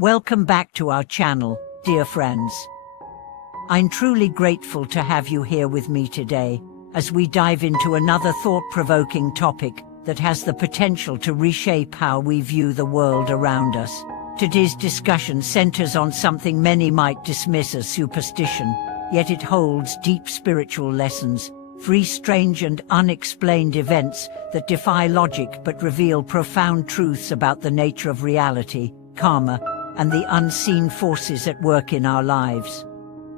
Welcome back to our channel, dear friends. I'm truly grateful to have you here with me today, as we dive into another thought-provoking topic that has the potential to reshape how we view the world around us. Today's discussion centers on something many might dismiss as superstition, yet it holds deep spiritual lessons, three strange and unexplained events that defy logic but reveal profound truths about the nature of reality, karma, and the unseen forces at work in our lives.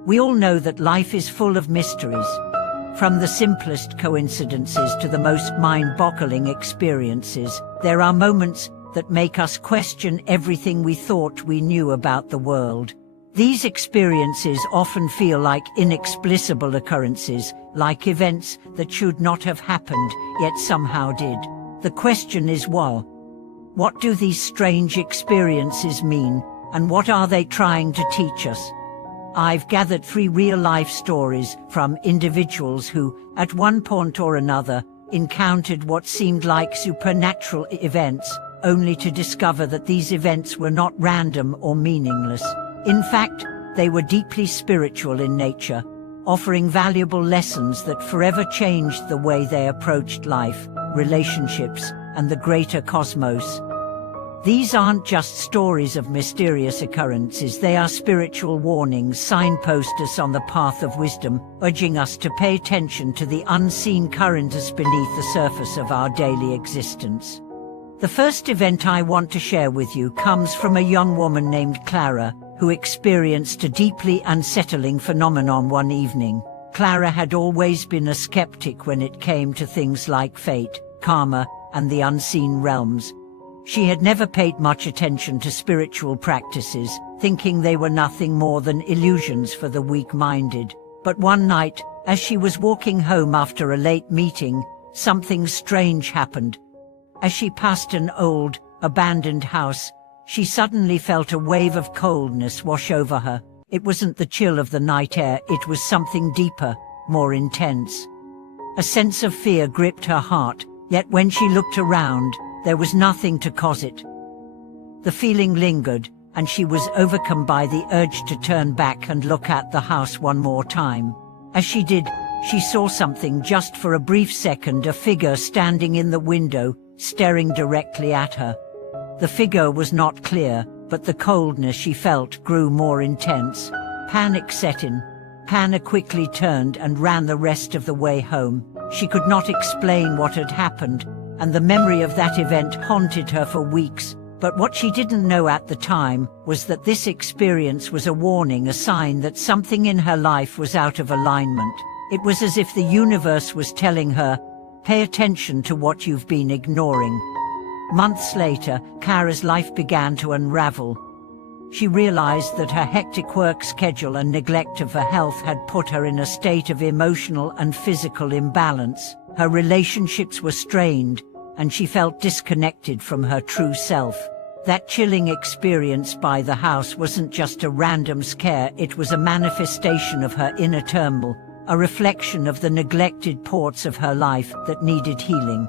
We all know that life is full of mysteries, from the simplest coincidences to the most mind-boggling experiences. There are moments that make us question everything we thought we knew about the world. These experiences often feel like inexplicable occurrences, like events that should not have happened, yet somehow did. The question is why? What do these strange experiences mean, and what are they trying to teach us? I've gathered three real-life stories from individuals who, at one point or another, encountered what seemed like supernatural events, only to discover that these events were not random or meaningless. In fact, they were deeply spiritual in nature, offering valuable lessons that forever changed the way they approached life, relationships, and the greater cosmos. These aren't just stories of mysterious occurrences, they are spiritual warnings, signpost us on the path of wisdom, urging us to pay attention to the unseen currents beneath the surface of our daily existence. The first event I want to share with you comes from a young woman named Clara, who experienced a deeply unsettling phenomenon one evening. Clara had always been a skeptic when it came to things like fate, karma, and the unseen realms. She had never paid much attention to spiritual practices, thinking they were nothing more than illusions for the weak-minded. But one night, as she was walking home after a late meeting, something strange happened. As she passed an old, abandoned house, she suddenly felt a wave of coldness wash over her. It wasn't the chill of the night air, it was something deeper, more intense. A sense of fear gripped her heart, yet when she looked around, there was nothing to cause it. The feeling lingered, and she was overcome by the urge to turn back and look at the house one more time. As she did, she saw something just for a brief second, a figure standing in the window, staring directly at her. The figure was not clear, but the coldness she felt grew more intense. Panic set in. Hannah quickly turned and ran the rest of the way home. She could not explain what had happened, and the memory of that event haunted her for weeks. But what she didn't know at the time was that this experience was a warning, a sign that something in her life was out of alignment. It was as if the universe was telling her, "Pay attention to what you've been ignoring." Months later, Clara's life began to unravel. She realized that her hectic work schedule and neglect of her health had put her in a state of emotional and physical imbalance. Her relationships were strained, and she felt disconnected from her true self. That chilling experience by the house wasn't just a random scare, it was a manifestation of her inner turmoil, a reflection of the neglected parts of her life that needed healing.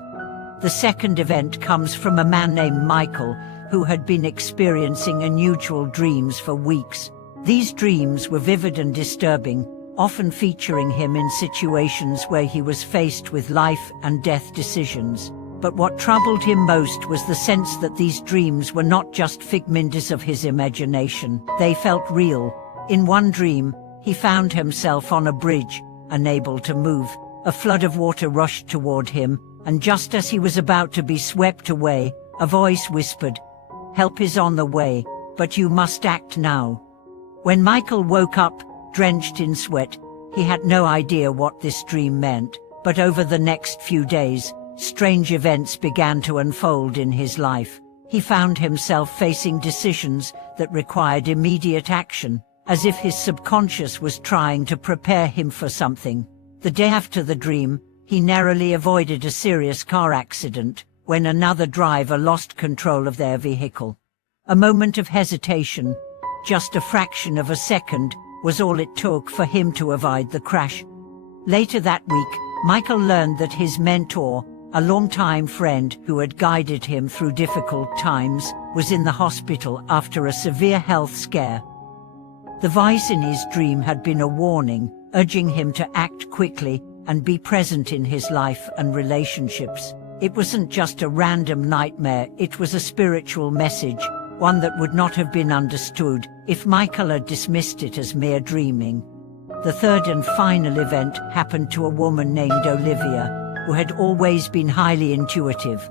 The second event comes from a man named Michael, who had been experiencing unusual dreams for weeks. These dreams were vivid and disturbing, often featuring him in situations where he was faced with life and death decisions. But what troubled him most was the sense that these dreams were not just figments of his imagination. They felt real. In one dream, he found himself on a bridge, unable to move. A flood of water rushed toward him, and just as he was about to be swept away, a voice whispered, "Help is on the way, but you must act now." When Michael woke up, drenched in sweat, he had no idea what this dream meant. But over the next few days, strange events began to unfold in his life. He found himself facing decisions that required immediate action, as if his subconscious was trying to prepare him for something. The day after the dream, he narrowly avoided a serious car accident when another driver lost control of their vehicle. A moment of hesitation, just a fraction of a second, was all it took for him to avoid the crash. Later that week, Michael learned that his mentor, a longtime friend who had guided him through difficult times, was in the hospital after a severe health scare. The voice in his dream had been a warning, urging him to act quickly and be present in his life and relationships. It wasn't just a random nightmare, it was a spiritual message, one that would not have been understood if Michael had dismissed it as mere dreaming. The third and final event happened to a woman named Olivia, who had always been highly intuitive.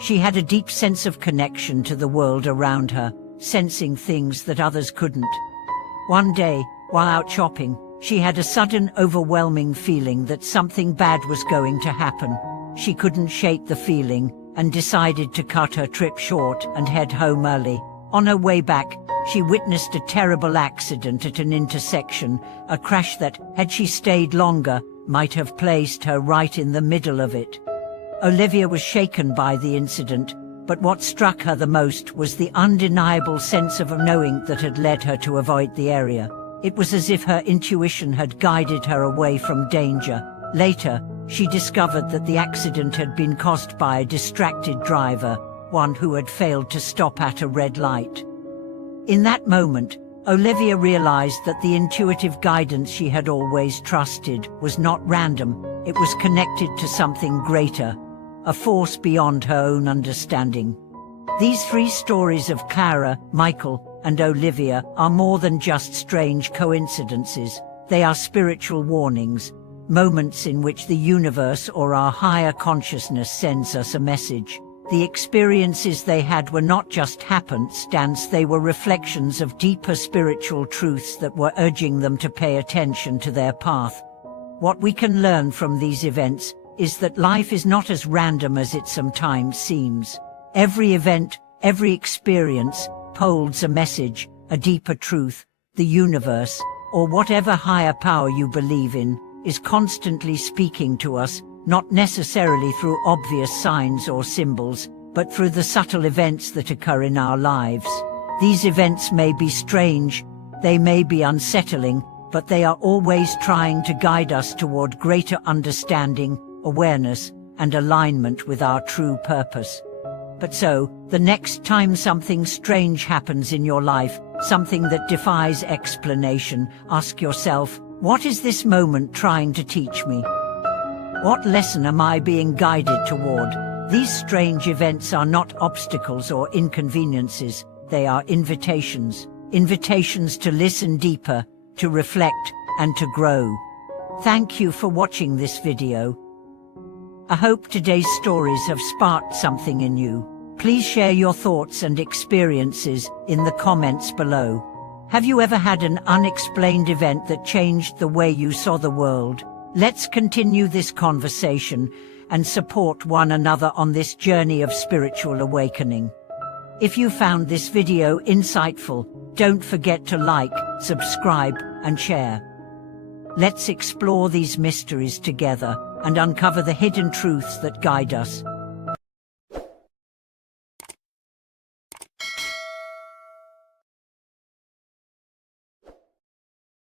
She had a deep sense of connection to the world around her, sensing things that others couldn't. One day, while out shopping, she had a sudden, overwhelming feeling that something bad was going to happen. She couldn't shake the feeling and decided to cut her trip short and head home early. On her way back, she witnessed a terrible accident at an intersection, a crash that, had she stayed longer, might have placed her right in the middle of it. Olivia was shaken by the incident, but what struck her the most was the undeniable sense of knowing that had led her to avoid the area. It was as if her intuition had guided her away from danger. Later, she discovered that the accident had been caused by a distracted driver, one who had failed to stop at a red light. In that moment, Olivia realized that the intuitive guidance she had always trusted was not random, it was connected to something greater, a force beyond her own understanding. These three stories of Clara, Michael, and Olivia are more than just strange coincidences. They are spiritual warnings, moments in which the universe or our higher consciousness sends us a message. The experiences they had were not just happenstance, they were reflections of deeper spiritual truths that were urging them to pay attention to their path. What we can learn from these events is that life is not as random as it sometimes seems. Every event, every experience, holds a message, a deeper truth. The universe, or whatever higher power you believe in, is constantly speaking to us, not necessarily through obvious signs or symbols, but through the subtle events that occur in our lives. These events may be strange, they may be unsettling, but they are always trying to guide us toward greater understanding, awareness, and alignment with our true purpose. But so, the next time something strange happens in your life, something that defies explanation, ask yourself, what is this moment trying to teach me? What lesson am I being guided toward? These strange events are not obstacles or inconveniences, they are invitations. Invitations to listen deeper, to reflect, and to grow. Thank you for watching this video. I hope today's stories have sparked something in you. Please share your thoughts and experiences in the comments below. Have you ever had an unexplained event that changed the way you saw the world? Let's continue this conversation and support one another on this journey of spiritual awakening. If you found this video insightful, don't forget to like, subscribe, and share. Let's explore these mysteries together and uncover the hidden truths that guide us.